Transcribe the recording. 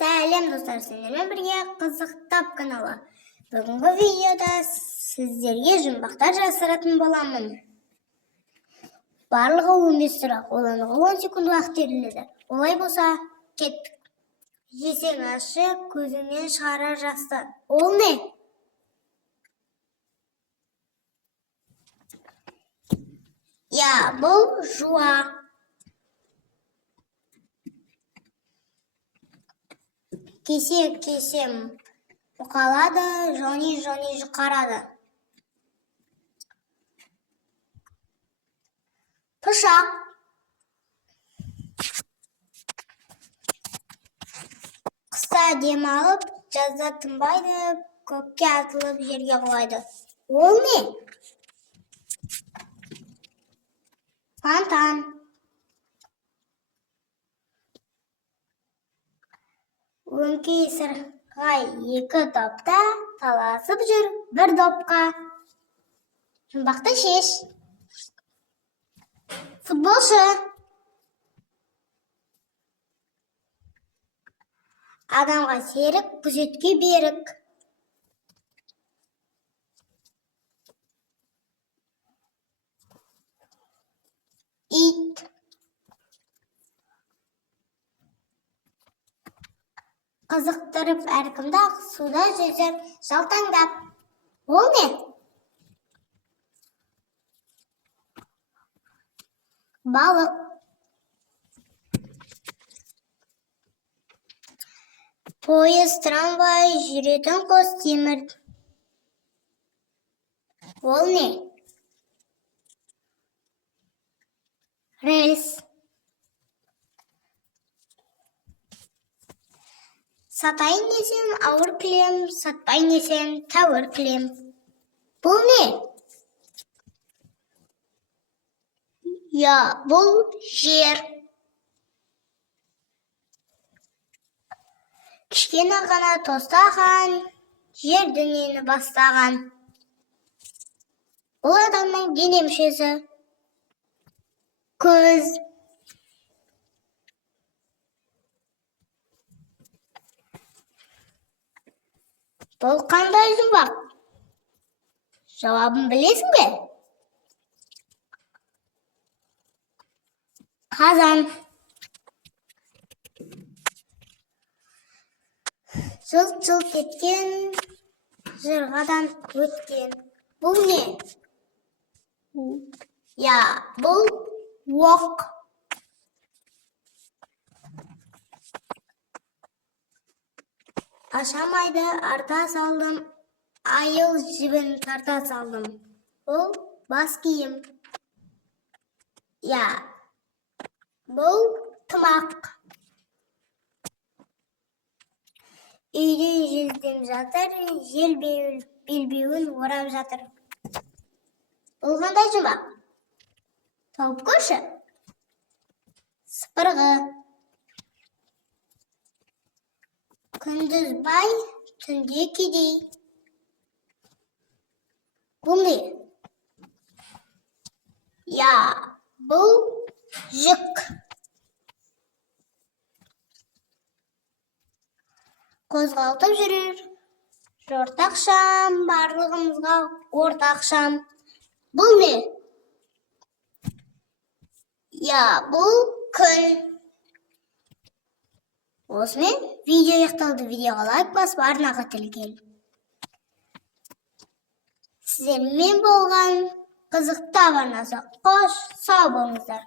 Сәлем достар, сіздермен бірге қызықтап каналы. Бүгінгі видеода сіздерге жұмбақтар жасыратын боламын. Барлығы 15 сұрақ, оларға 10 секунд уақыт беріледі. Олай болса, кеттік. Есең ашы, көзіңнен шығарар жасты. Ол не? Бұл жуа. Кесем мұқалады, жони жұқарады. Пышақ. Қыста демалып, жазда тынбайды, көкке атылып жерге құлайды. Ол не? Фонтан. Өңкей сырғай екі топта таласып жүр бір допқа. Жұмбақты шеш. Футболшы. Адамға серік, күзетке берік. Ит. Қызықтырып әркімді ақ суда жүзіп жалтаңдап. Ол не? Балық. Пойыз, трамвай, жүретін қос темір. Ол не? Рельс. Сатайын десем, ауыр кілем, сатпайын десем, тәуір кілем. Бұл не? Бұл жер. Кішкені ғана тостаған, жер дүниені бастаған. Бұл адамның дене мүшесі. Көз. Бұл қандай жұмбақ? Жауабын білесің бе? Қазан. Жылт еткен, жырғадан өткен. Бұл не? Бұл оқ. Ашамайды арта салдым, айыл жібін тарта салдым. Бұл бас киім. Бұл тымақ. Үйде желдем жатыр, жел белбеуін орап жатыр. Бұл қандай жұмбақ? Тауып көрші. Сыпырғы. Күндіз бай, түнде кедей. Бұл не? Бұл жүк. Қозғалтып жүрер. Жортақ шам, барлығымызға ортақ шам. Бұл не? Бұл күн. Осымен видео аяқталды. Видеоға лайк басып, арнаға тілгел. Сіздермен болған қызықты арнасы. Қош, сау болыңыздар.